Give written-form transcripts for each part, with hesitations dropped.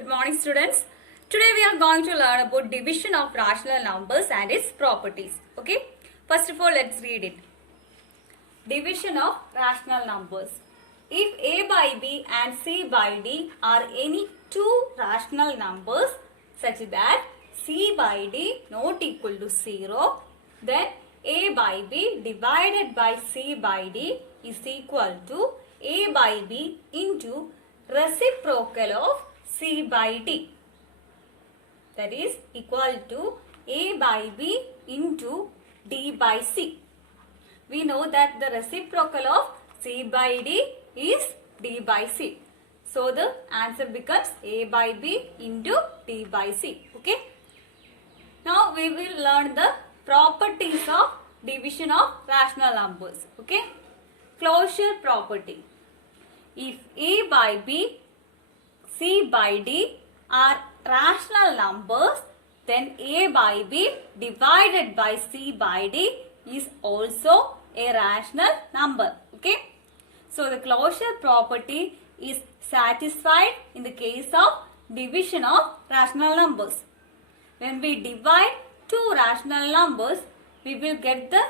Good morning, students. Today we are going to learn about division of rational numbers and its properties. Okay. First of all, let's read it. Division of rational numbers. If a by b and c by d are any two rational numbers such that c by d not equal to 0, then a by b divided by c by d is equal to a by b into reciprocal of c by d. That is equal to a by b into d by c. We know that the reciprocal of c by d is d by c. So the answer becomes a by b into d by c. Okay. Now we will learn the properties of division of rational numbers. Okay. Closure property. If a by b, c by d are rational numbers, then a by b divided by c by d is also a rational number. Okay. So the closure property is satisfied in the case of division of rational numbers. When we divide two rational numbers, we will get the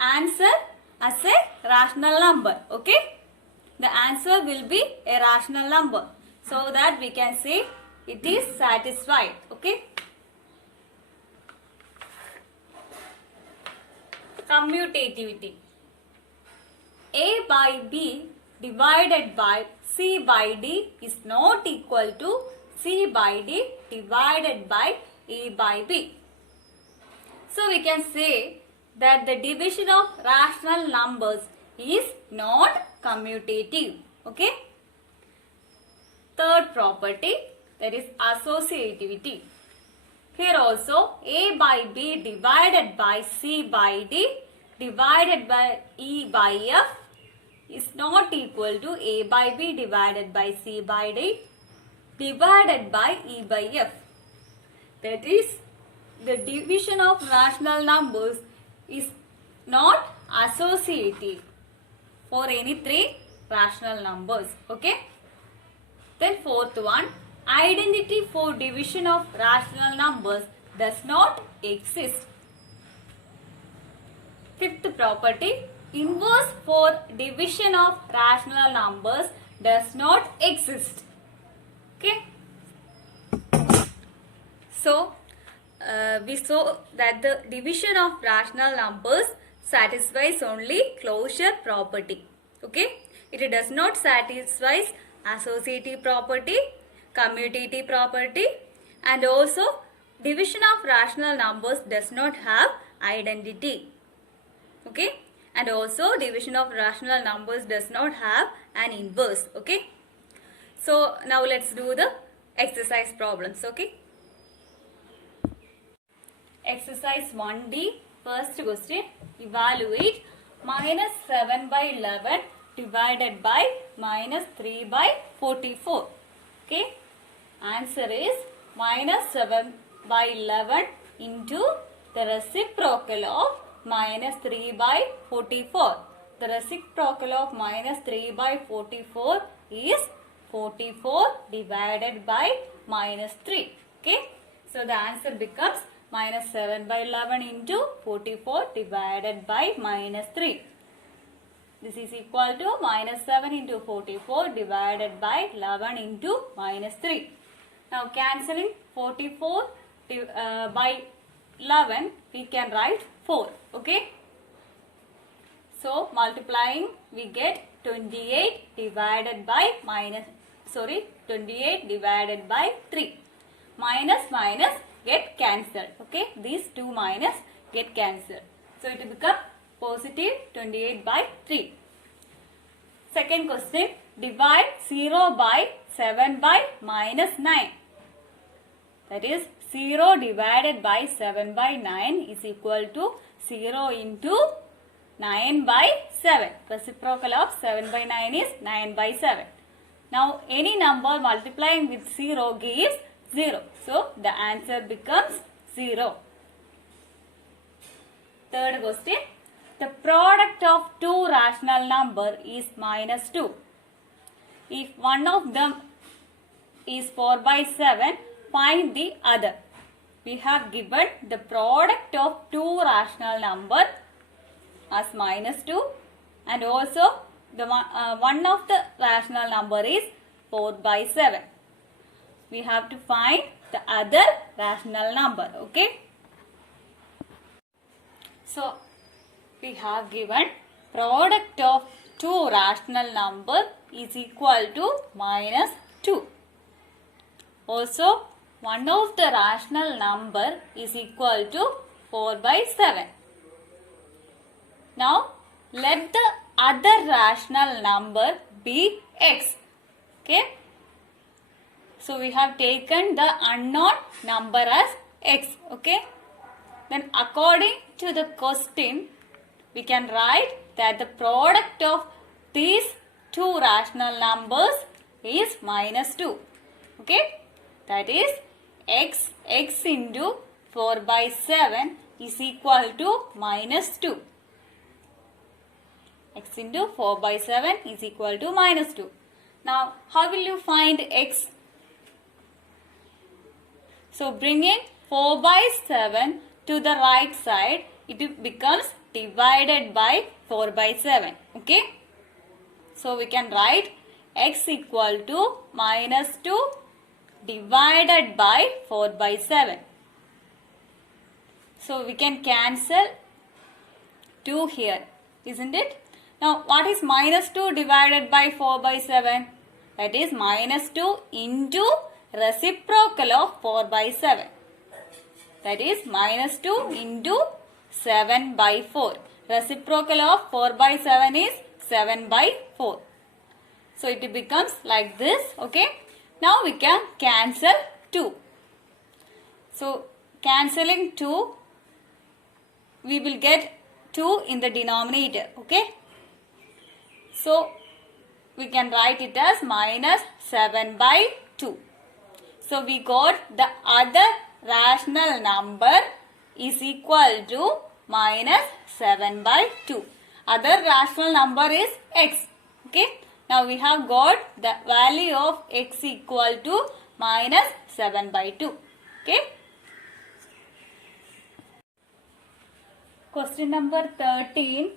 answer as a rational number. Okay. The answer will be a rational number. So that we can say it is satisfied. Okay. Commutativity. A by b divided by c by d is not equal to c by d divided by a by b. So we can say that the division of rational numbers is not commutative. Okay. Third property, that is associativity. Here also a by b divided by c by d divided by e by f is not equal to a by b divided by c by d divided by e by f. That is, the division of rational numbers is not associative for any three rational numbers. Okay. Then fourth one, identity for division of rational numbers does not exist. Fifth property, inverse for division of rational numbers does not exist. Okay. So, we saw that the division of rational numbers satisfies only closure property. Okay. It does not satisfy associative property, commutative property, and also division of rational numbers does not have identity. Okay. And also division of rational numbers does not have an inverse. Okay. So now let's do the exercise problems. Okay. Exercise 1D, first question, evaluate minus 7 by 11 divided by minus 3 by 44. Okay. Answer is minus 7 by 11 into the reciprocal of minus 3 by 44. The reciprocal of minus 3 by 44 is 44 divided by minus 3. Okay. So the answer becomes minus 7 by 11 into 44 divided by minus 3. This is equal to minus 7 into 44 divided by 11 into minus 3. Now cancelling 44 by 11, we can write 4. Okay. So multiplying, we get 28 divided by 28 divided by 3. Minus minus get cancelled. Okay. These two minus get cancelled. So it will become positive 28 by 3. Second question, divide 0 by 7 by minus 9. That is 0 divided by 7 by 9 is equal to 0 into 9 by 7. Reciprocal of 7 by 9 is 9 by 7. Now any number multiplying with 0 gives 0. So the answer becomes 0. Third question, the product of two rational number is minus 2. If one of them is 4 by 7. Find the other. We have given the product of two rational numbers as minus 2, and also the one of the rational number is 4 by 7. We have to find the other rational number. Okay. So we have given product of two rational number is equal to minus 2. Also, one of the rational number is equal to 4 by 7. Now, let the other rational number be x. Okay. So, we have taken the unknown number as x. Okay. Then, according to the question, we can write that the product of these two rational numbers is minus 2. Okay. That is x into 4 by 7 is equal to minus 2. X into 4 by 7 is equal to minus 2. Now, how will you find x? So, bringing 4 by 7 to the right side, it becomes divided by 4 by 7. Okay. So, we can write x equal to minus 2 divided by 4 by 7. So, we can cancel 2 here, isn't it? Now, what is minus 2 divided by 4 by 7? That is minus 2 into reciprocal of 4 by 7. That is minus 2 into 7 by 4. Reciprocal of 4 by 7 is 7 by 4. So, it becomes like this. Okay. Now, we can cancel 2. So, cancelling 2, we will get 2 in the denominator. Okay. So, we can write it as minus 7 by 2. So, we got the other rational number is equal to minus 7 by 2. Other rational number is x. Okay. Now, we have got the value of x equal to minus 7 by 2. Okay. Question number 13.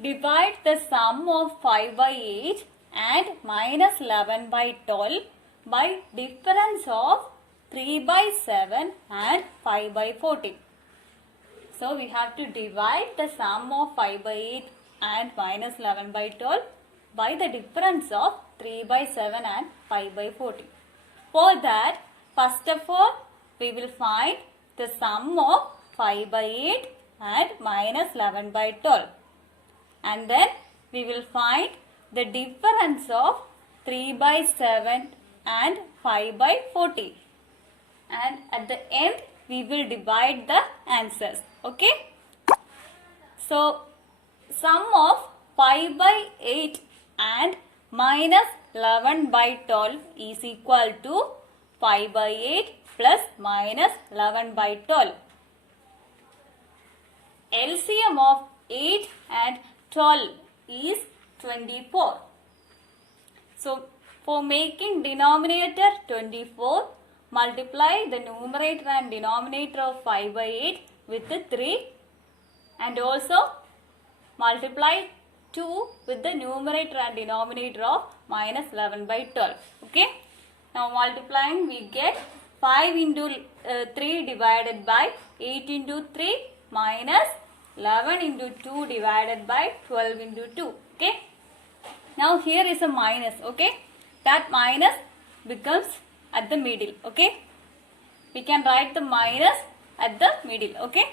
Divide the sum of 5 by 8 and minus 11 by 12 by difference of 3 by 7 and 5 by 14. So, we have to divide the sum of 5 by 8 and minus 11 by 12 by the difference of 3 by 7 and 5 by 14. For that, first of all, we will find the sum of 5 by 8 and minus 11 by 12. And then we will find the difference of 3 by 7 and 5 by 14. And at the end, we will divide the answers. Okay. So, sum of 5 by 8 and minus 11 by 12 is equal to 5 by 8 plus minus 11 by 12. LCM of 8 and 12 is 24. So, for making denominator 24, multiply the numerator and denominator of 5 by 8 with the 3 and also multiply 2 with the numerator and denominator of minus 11 by 12. Okay. Now, multiplying we get 5 into 3 divided by 8 into 3 minus 11 into 2 divided by 12 into 2. Okay. Now, here is a minus. Okay. That minus becomes at the middle. Okay. We can write the minus at the middle. Okay.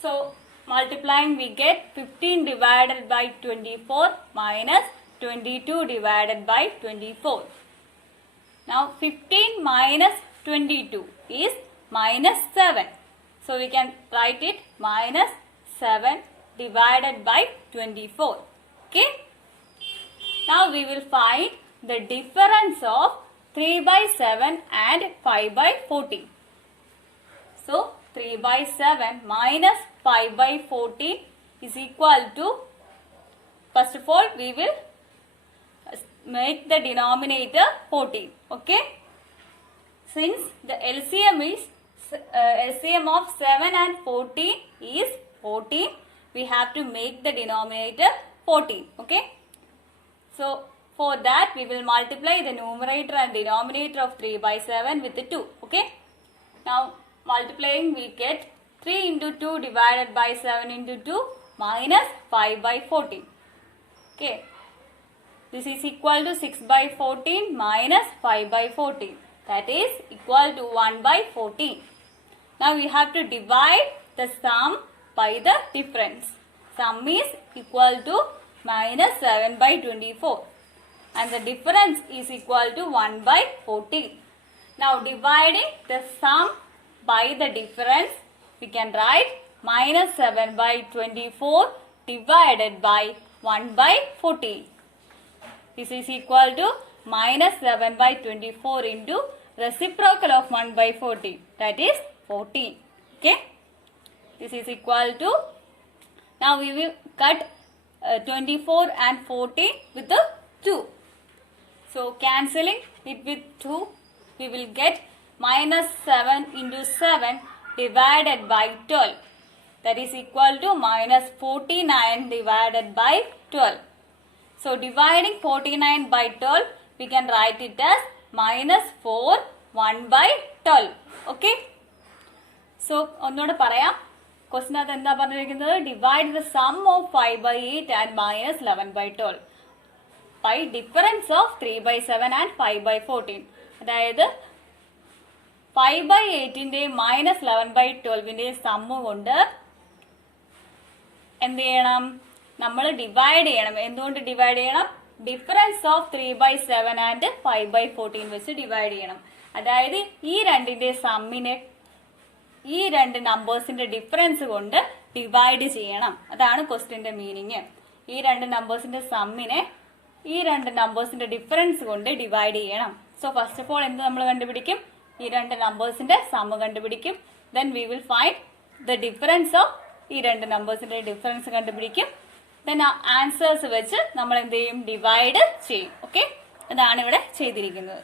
So, multiplying we get 15 divided by 24 minus 22 divided by 24. Now, 15 minus 22 is minus 7. So, we can write it minus 7 divided by 24. Okay. Now, we will find the difference of 3 by 7 and 5 by 14. So, 3 by 7 minus 5 by 14 is equal to, first of all, we will make the denominator 14. Okay. Since the LCM of 7 and 14 is 14, we have to make the denominator 14. Okay. So for that we will multiply the numerator and denominator of 3 by 7 with 2. Okay. Now multiplying we get 3 into 2 divided by 7 into 2 minus 5 by 14. Okay. This is equal to 6 by 14 minus 5 by 14. That is equal to 1 by 14. Now we have to divide the sum by the difference. Sum is equal to minus 7 by 24. And the difference is equal to 1 by 14. Now dividing the sum by the difference, we can write minus 7 by 24 divided by 1 by 14. This is equal to minus 7 by 24 into reciprocal of 1 by 14. That is 14. Okay. This is equal to, now we will cut 24 and 14 with the 2. So cancelling it with 2, we will get minus 7 into 7 divided by 12. That is equal to minus 49 divided by 12. So dividing 49 by 12, we can write it as minus 4 1 by 12. Okay. So ഒന്നുകൂടെ പറയാം. Question അത് എന്താ പറഞ്ഞിരിക്കുന്നത്? Divide the sum of 5 by 8 and minus 11 by 12 by difference of 3 by 7 and 5 by 14. അതായത് 5 by 8ന്റെയും minus 11 by 12ന്റെയും sum കൊണ്ട് എന്ത് ചെയ്യണം? നമ്മൾ ഡിവൈഡ് ചെയ്യണം. എന്തുകൊണ്ട് ഡിവൈഡ് ചെയ്യണം? Difference of 3 by 7 and 5 by 14 വെച്ച് ഡിവൈഡ് ചെയ്യണം. അതായത് ഈ രണ്ടിന്റെ സമ്മിനെ ഈ രണ്ട് നമ്പേഴ്സിന്റെ ഡിഫറൻസ് കൊണ്ട് ഡിവൈഡ് ചെയ്യണം. അതാണ് ക്വസ്റ്റ്യന്റെ മീനിങ്. ഈ രണ്ട് നമ്പേഴ്സിന്റെ സമ്മിനെ ഈ രണ്ട് നമ്പേഴ്സിന്റെ ഡിഫറൻസ് കൊണ്ട് ഡിവൈഡ് ചെയ്യണം. സോ ഫസ്റ്റ് ഓഫ് ഓൾ എന്ത് നമ്മൾ കണ്ടുപിടിക്കും? ഈ രണ്ട് നമ്പേഴ്സിന്റെ സമ്മ് കണ്ടുപിടിക്കും. Then we will find the difference of ഈ രണ്ട് നമ്പേഴ്സിന്റെ ഡിഫറൻസ് കണ്ടുപിടിക്കും. ദെൻ ആ ആൻസേഴ്സ് വെച്ച് നമ്മൾ എന്ത് ചെയ്യും? ഡിവൈഡ് ചെയ്യും. ഓക്കെ. അതാണ് ഇവിടെ ചെയ്തിരിക്കുന്നത്.